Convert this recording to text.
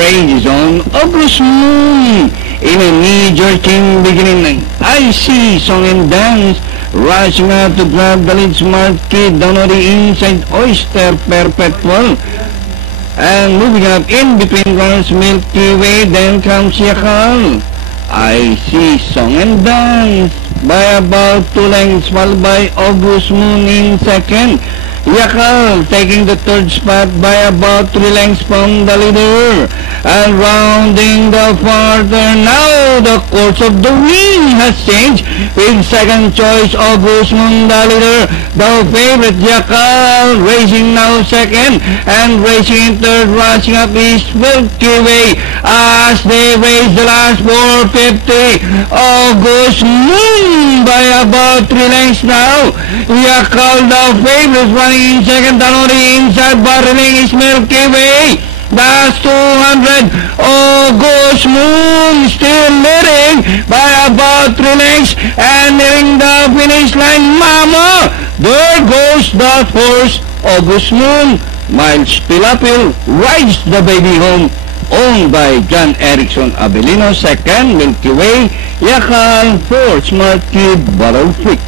race on August Moon. In a knee-jerking beginning, I see song and dance rushing out to grab the lead smart kid down on the inside Oyster Perpetual. And moving up in between runs Milky Way, then comes Yakal. I see song and dance by about 2 lengths, followed by August Moon in second. Yakal taking the third spot by about 3 lengths from the leader. And rounding the farther, now the course of the win has changed. With second choice August Moon the leader, the favorite Yakal racing now second, and racing in third, rushing up is Milky Way as they race the last 450. August Moon by about 3 lengths now. Yakal the favorite running in second, down on the inside, barreling is Milky Way. That's 200. August Moon still leading by about 3 lengths and nearing the finish line. Mama! There goes the horse, August Moon. Miles Pilapil rides the baby home. Owned by John Erickson Abelino. Second, Milky Way. Yakal, 4, Smart Kid, Bottle Freak.